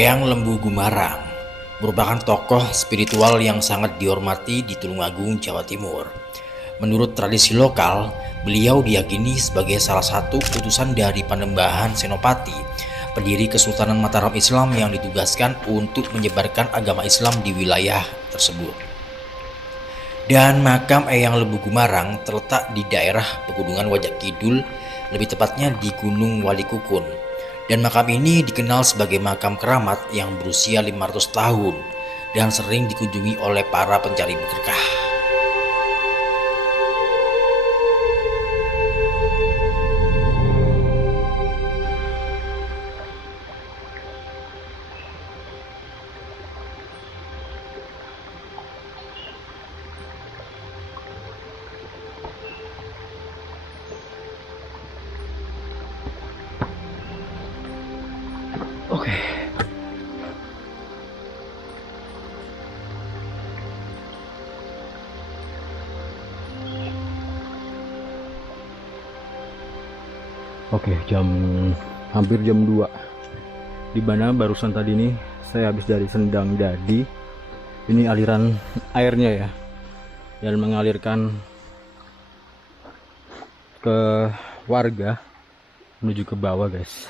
Eyang Lembu Gumarang merupakan tokoh spiritual yang sangat dihormati di Tulungagung, Jawa Timur. Menurut tradisi lokal, beliau diyakini sebagai salah satu utusan dari Panembahan Senopati, pendiri Kesultanan Mataram Islam yang ditugaskan untuk menyebarkan agama Islam di wilayah tersebut. Dan makam Eyang Lembu Gumarang terletak di daerah Pegunungan Wajak Kidul, lebih tepatnya di Gunung Walikukun. Dan makam ini dikenal sebagai makam keramat yang berusia 500 tahun dan sering dikunjungi oleh para pencari berkah. Oke. Oke, hampir jam 2. Di mana barusan tadi nih saya habis dari Sendang Dadi. Ini aliran airnya ya. Dan mengalirkan ke warga menuju ke bawah, guys.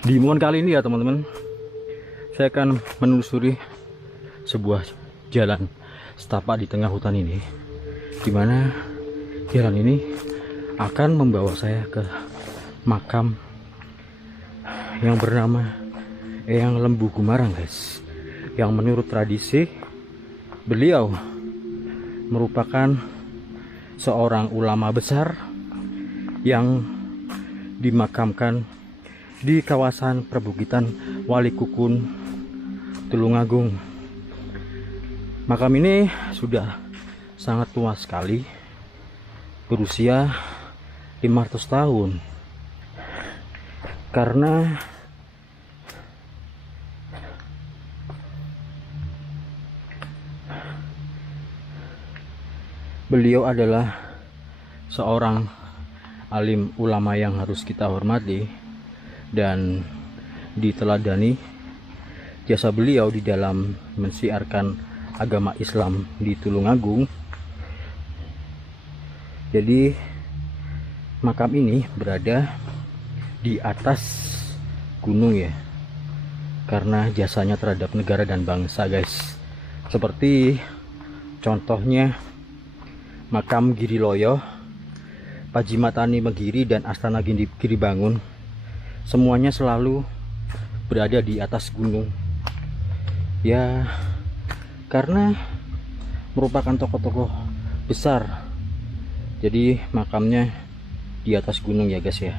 Di momen kali ini ya teman-teman, saya akan menelusuri sebuah jalan setapak di tengah hutan ini, dimana jalan ini akan membawa saya ke makam yang bernama Eyang Lembu Gumarang, guys. Yang menurut tradisi beliau merupakan seorang ulama besar yang dimakamkan di kawasan perbukitan Walikukun, Tulungagung. Makam ini sudah sangat tua sekali, berusia 500 tahun. Karena beliau adalah seorang alim ulama yang harus kita hormati dan diteladani jasa beliau di dalam mensiarkan agama Islam di Tulungagung. Jadi makam ini berada di atas gunung ya, karena jasanya terhadap negara dan bangsa, guys. Seperti contohnya makam Giriloyo, Pajimatani Megiri, dan Astana Giri Bangun. Semuanya selalu berada di atas gunung ya, karena merupakan tokoh-tokoh besar. Jadi makamnya di atas gunung ya guys ya.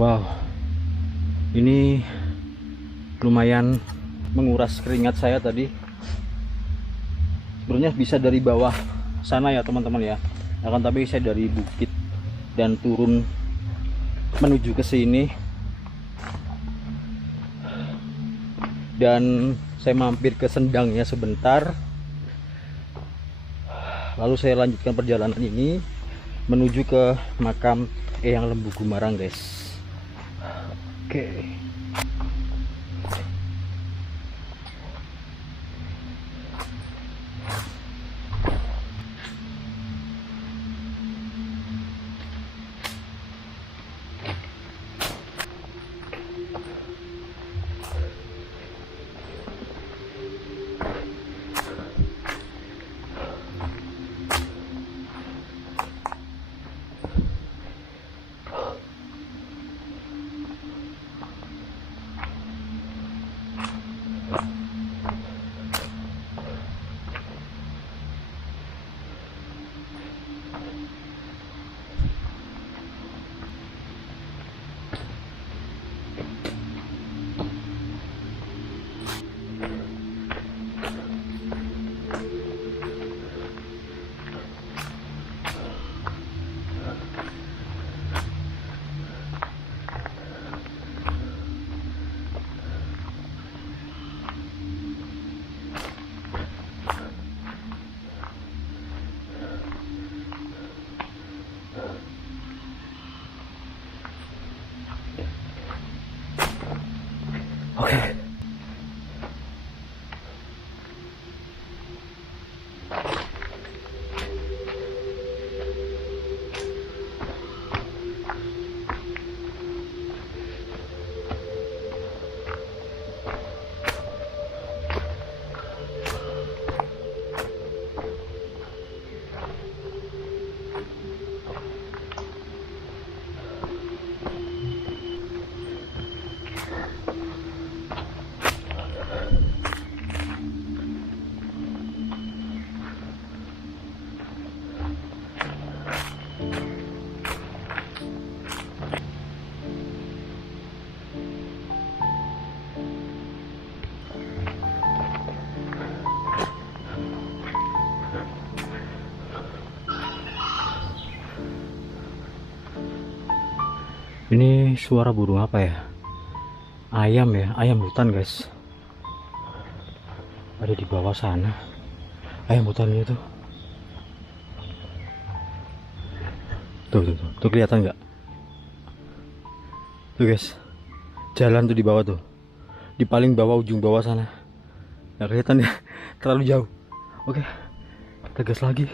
Wow, ini lumayan menguras keringat saya tadi. Sebenarnya bisa dari bawah sana ya teman-teman ya, akan tapi saya dari bukit dan turun menuju ke sini, dan saya mampir ke Sendangnya sebentar, lalu saya lanjutkan perjalanan ini menuju ke makam Eyang Lembu Gumarang, guys. Oke. Ini suara burung apa ya? Ayam ya, ayam hutan guys. Ada di bawah sana. Ayam hutannya tuh. Tuh kelihatan nggak? Tuh guys, jalan tuh di bawah tuh, di paling bawah, ujung bawah sana. Nggak kelihatan ya, terlalu jauh. Oke, kita gas lagi.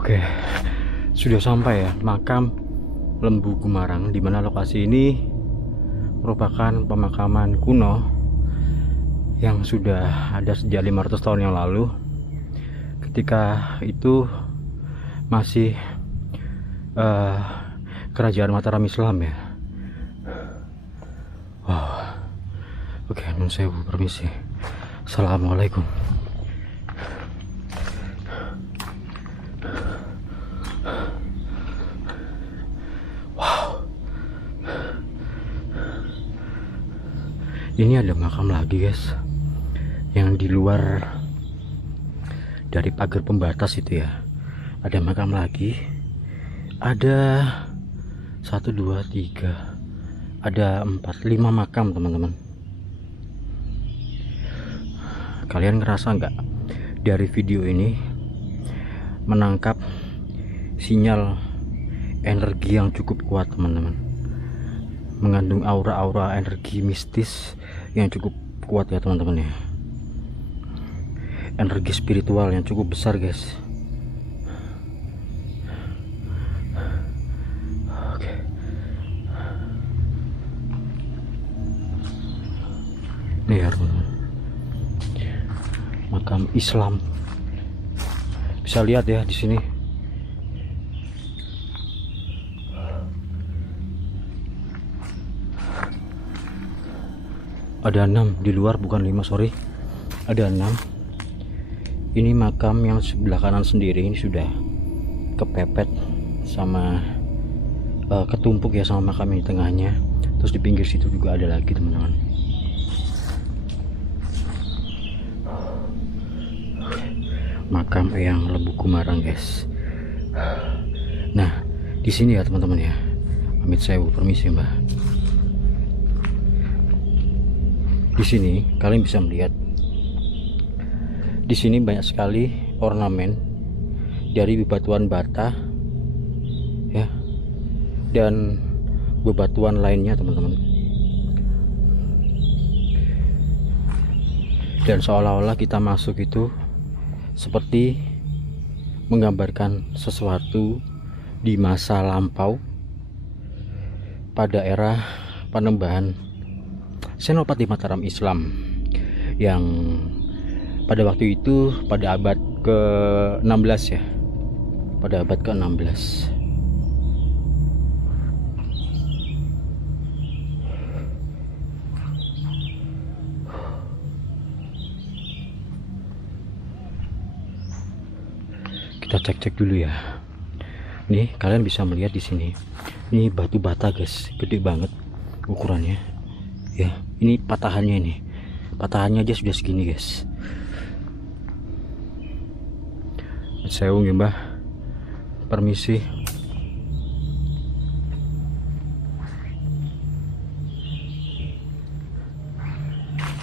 Oke, sudah sampai ya makam Lembu Gumarang, di mana lokasi ini merupakan pemakaman kuno yang sudah ada sejak 500 tahun yang lalu. Ketika itu masih kerajaan Mataram Islam ya. Wow. Oke, nun sewu, permisi. Assalamualaikum. Ini ada makam lagi guys, yang di luar dari pagar pembatas itu ya. Ada makam lagi, ada 1, 2, 3, ada 4, 5 makam teman-teman. Kalian ngerasa nggak dari video ini menangkap sinyal energi yang cukup kuat teman-teman, mengandung aura-aura energi mistis yang cukup kuat ya teman-teman ya, energi spiritual yang cukup besar guys. Oke. Ini ya teman-teman, makam Islam, bisa lihat ya di sini. Ada 6 di luar, bukan 5, sorry, ada 6. Ini makam yang sebelah kanan sendiri ini sudah kepepet sama ketumpuk ya sama makam yang di tengahnya. Terus di pinggir situ juga ada lagi teman-teman. Makam Eyang Lembu Gumarang guys. Nah di sini ya teman-teman ya, pamit saya, permisi mbak. Di sini kalian bisa melihat, di sini banyak sekali ornamen dari bebatuan bata ya, dan bebatuan lainnya teman-teman. Dan seolah-olah kita masuk itu seperti menggambarkan sesuatu di masa lampau pada era Panembahan Senopati Mataram Islam, yang pada waktu itu pada abad ke-16 ya, pada abad ke-16. Kita cek-cek dulu ya. Nih kalian bisa melihat di sini, ini batu bata guys, gede banget, ukurannya ya. Ini patahannya, ini patahannya aja sudah segini guys. Sewu nggih Mbah, permisi.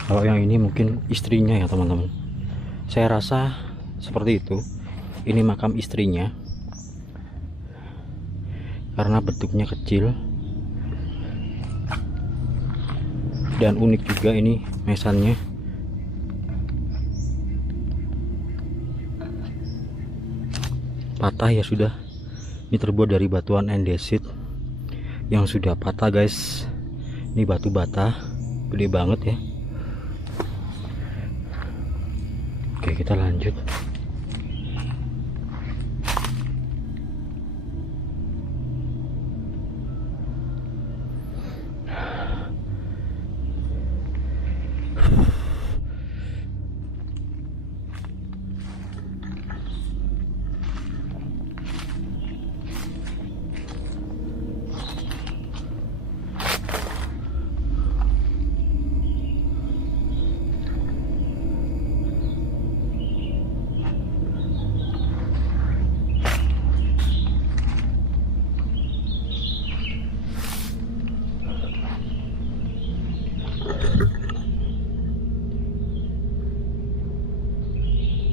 Kalau yang ini mungkin istrinya ya teman-teman, saya rasa seperti itu. Ini makam istrinya karena bentuknya kecil dan unik juga ini mesannya. Patah ya sudah. Ini terbuat dari batuan andesit yang sudah patah guys. Ini batu bata gede banget ya. Oke, kita lanjut.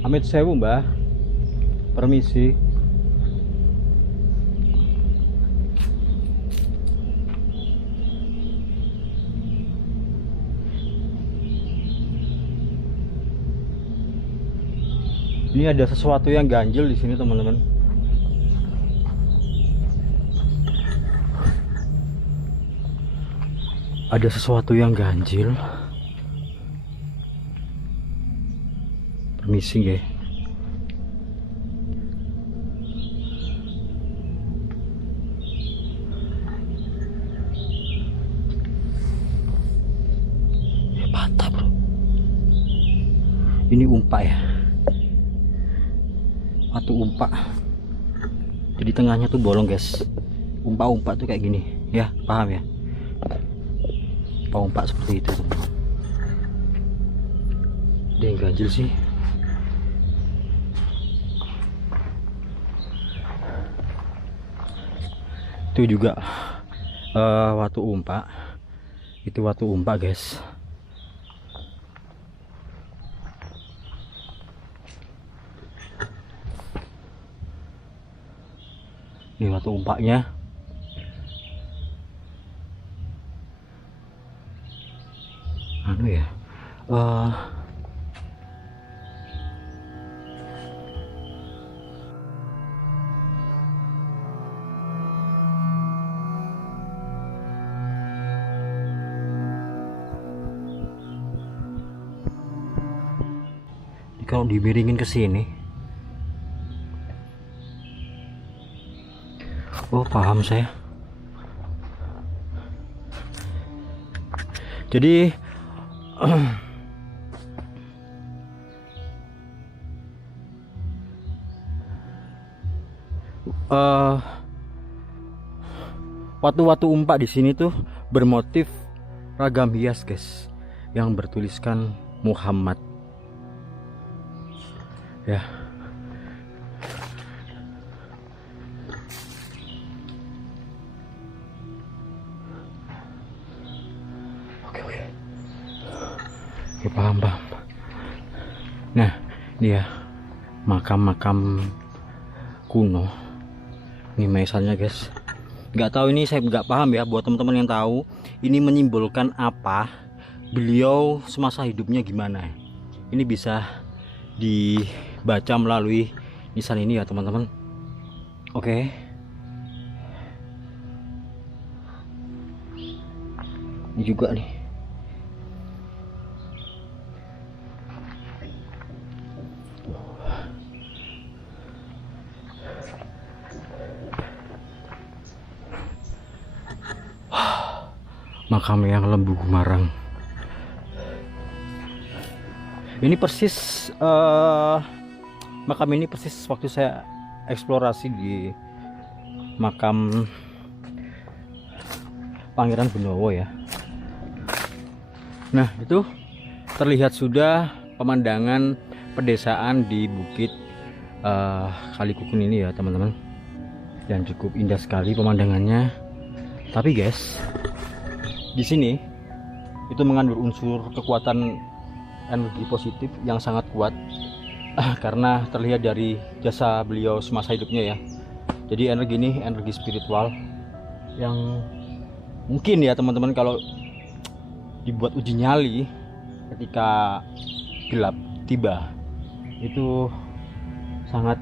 Amit sewu Mbah, permisi. Ini ada sesuatu yang ganjil di sini teman-teman. Ada sesuatu yang ganjil. Permisi ya. Patah bro. Ini umpak ya. Batu umpak. Jadi tengahnya tuh bolong guys. Umpak-umpak tuh kayak gini. Ya paham ya. Umpak seperti itu teman. Ada yang ganjil sih. Itu juga watu umpak. Itu watu umpak guys. Ini watu umpaknya. Anu ya, kalau dimiringin ke sini, oh paham saya. Jadi watu-watu umpak di sini tuh bermotif ragam hias guys, yang bertuliskan Muhammad ya. Oke, paham. Nah, dia makam-makam kuno. Ini misalnya guys. Nggak tahu, ini saya nggak paham ya. Buat teman-teman yang tahu, ini menyimbolkan apa? Beliau semasa hidupnya gimana? Ini bisa dibaca melalui nisan ini ya teman-teman. Oke. Ini juga nih. Makam yang Lembu Gumarang. Ini persis makam ini persis waktu saya eksplorasi di makam Pangeran Benowo ya. Nah, itu terlihat sudah pemandangan pedesaan di Bukit Kalikukun ini ya teman-teman, dan cukup indah sekali pemandangannya. Tapi guys, di sini itu mengandung unsur kekuatan energi positif yang sangat kuat karena terlihat dari jasa beliau semasa hidupnya ya. Jadi energi ini energi spiritual yang mungkin ya teman-teman, kalau dibuat uji nyali ketika gelap tiba itu sangat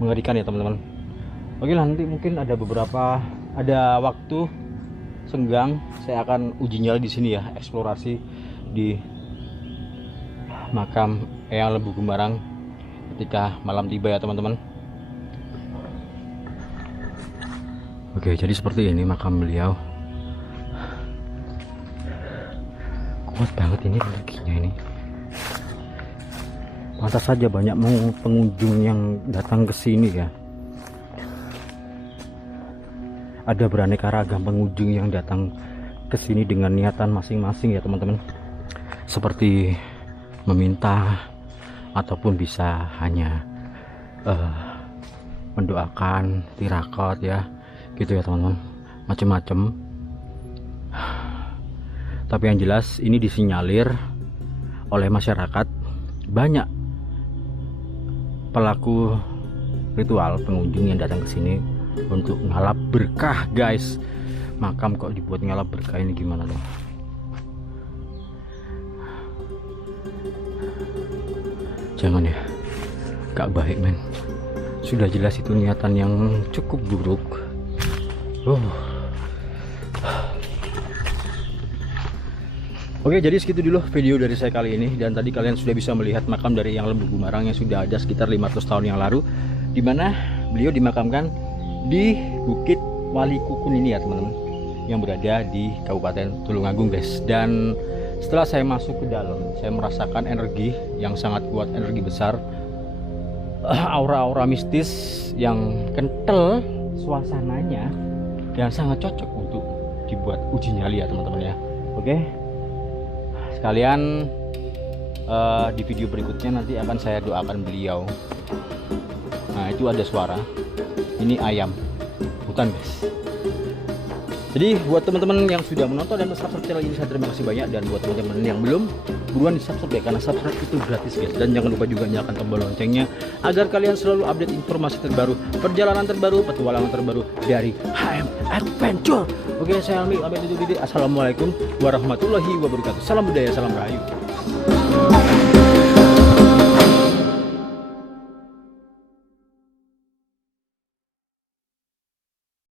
mengerikan ya teman-teman. Oke, nanti mungkin ada waktu senggang saya akan uji nyali di sini ya, eksplorasi di makam Eyang Lembu Gumarang ketika malam tiba ya teman-teman. Oke, jadi seperti ini makam beliau. Kuat banget ini energinya ini. Pantas saja banyak pengunjung yang datang ke sini ya. Ada beraneka ragam pengunjung yang datang ke sini dengan niatan masing-masing ya teman-teman. Seperti meminta ataupun bisa hanya mendoakan, tirakot ya, gitu ya teman-teman. Macam-macam. Tapi yang jelas ini disinyalir oleh masyarakat, banyak pelaku ritual pengunjung yang datang ke sini untuk ngalap berkah guys. Makam kok dibuat ngalap berkah, ini gimana dong? Jangan ya, gak baik men. Sudah jelas itu niatan yang cukup buruk. Oke, jadi segitu dulu video dari saya kali ini. Dan tadi kalian sudah bisa melihat makam dari Eyang Lembu Gumarang yang sudah ada sekitar 500 tahun yang lalu, dimana beliau dimakamkan di Bukit Walikukun ini ya teman-teman, yang berada di Kabupaten Tulungagung guys. Dan setelah saya masuk ke dalam, saya merasakan energi yang sangat kuat, energi besar, aura-aura mistis yang kental suasananya, dan sangat cocok untuk dibuat uji nyali ya teman-teman ya. Oke, sekalian di video berikutnya nanti akan saya doakan beliau. Nah, itu ada suara, ini ayam hutan guys. Jadi buat teman-teman yang sudah menonton dan subscribe channel ini, saya terima kasih banyak. Dan buat teman-teman yang belum, buruan di subscribe ya, karena subscribe itu gratis guys. Dan jangan lupa juga nyalakan tombol loncengnya agar kalian selalu update informasi terbaru, perjalanan terbaru, petualangan terbaru dari HM Adventure. Oke, saya Almi, Assalamualaikum warahmatullahi wabarakatuh. Salam budaya, salam rahayu.